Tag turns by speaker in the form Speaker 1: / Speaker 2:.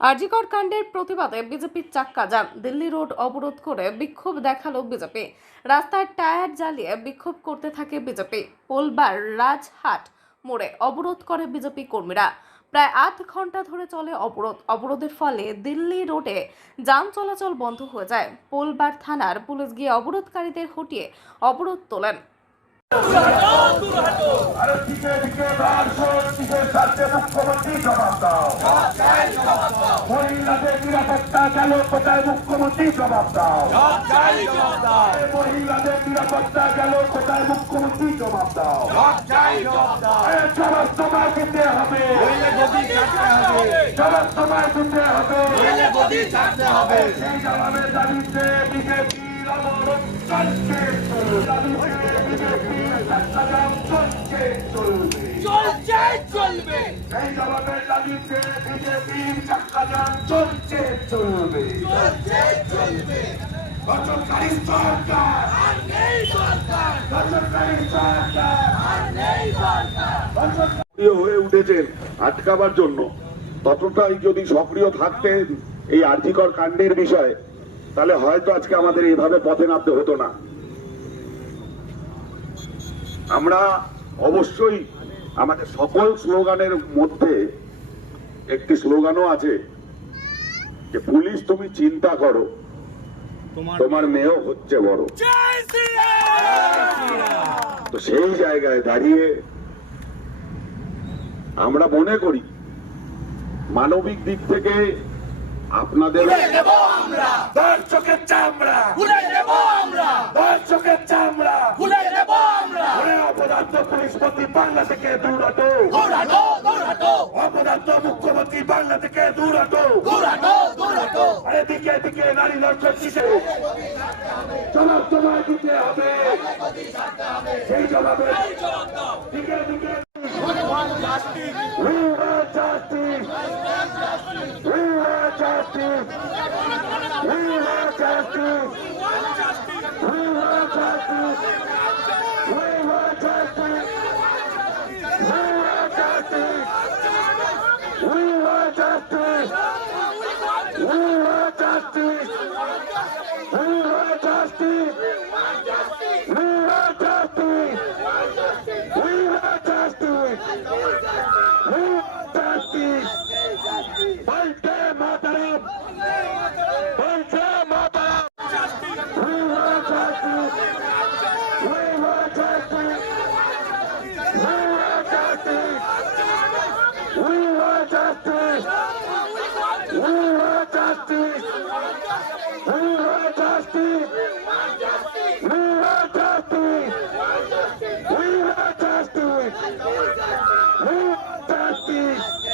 Speaker 1: আরজিকর কাণ্ডের প্রতিবাদে বিজেপির চাক্কা যান। দিল্লি রোড অবরোধ করে বিক্ষোভ দেখাল বিজেপি। রাস্তায় টায়ার জ্বালিয়ে বিক্ষোভ করতে থাকে বিজেপি। পোলবার রাজহাট মোড়ে অবরোধ করে বিজেপি কর্মীরা। প্রায় আধ ঘণ্টা ধরে চলে অবরোধ। অবরোধের ফলে দিল্লি রোডে যান চলাচল বন্ধ হয়ে যায়। পোলবার থানার পুলিশ গিয়ে অবরোধকারীদের হটিয়ে অবরোধ তোলেন।
Speaker 2: মুখ্যমন্ত্রী জবাব দাও মহিলাদের নিরাপত্তা গেল কোথায় মুখ্যমন্ত্রী জবাব দাও। মহিলাদের নিরাপত্তা গেল কোথায় মুখ্যমন্ত্রী জবাব দাও? জবাব তোমায় দিতে হবে জবাব তোমায় দিতে হবে সেই জবাবের দাবিতে অবরোধ চলছে চট্টগ্রাম চলছে চলবে।
Speaker 3: চলছে চলবে
Speaker 2: এই জবাবের দাবিতে বিজেপির চট্টগ্রাম চলছে চলবে।
Speaker 3: চলছে চলবে।
Speaker 2: গঠনকারী সরকার।
Speaker 3: আর নেই সরকার।
Speaker 2: গঠনকারী সরকার।
Speaker 3: আর নেই সরকার।
Speaker 2: সক্রিয় হয়ে উঠেছেন আটকাবার জন্য। ততটাই যদি সক্রিয় থাকতেন এই আর্থিকর কাণ্ডের বিষয়ে তাহলে হয়তো আজকে আমাদের এইভাবে পথে নামতে হতো না। আমরা অবশ্যই আমাদের সকল স্লোগানের মধ্যে একটি স্লোগানও আছে যে পুলিশ তুমি চিন্তা করো। তোমার মেয়েও হচ্ছে বড়। তো সেই জায়গায় দাঁড়িয়ে আমরা মনে করি মানবিক দিক থেকে আপনাদের চোখের চামড়া
Speaker 3: খুলে দেব আমরা
Speaker 2: দশ চোখের চামড়া
Speaker 3: খুলে দেব আমরা
Speaker 2: ওরে অপদার্থ বাংলা থেকে দূরাটো
Speaker 3: দৌড়াটো দৌড়াটো
Speaker 2: অপদার্থ মুখ্যমন্ত্রী বাংলা থেকে দূরাটো
Speaker 3: দৌড়াটো দৌড়াটো
Speaker 2: আরে দিকে দিকে নারী লড়ছে কিসে জবাব তোমায় দিতে হবে। সেই জবাবে। দিকে দিকে। We want justice. We want justice. We want justice. We One, two, three. Pip.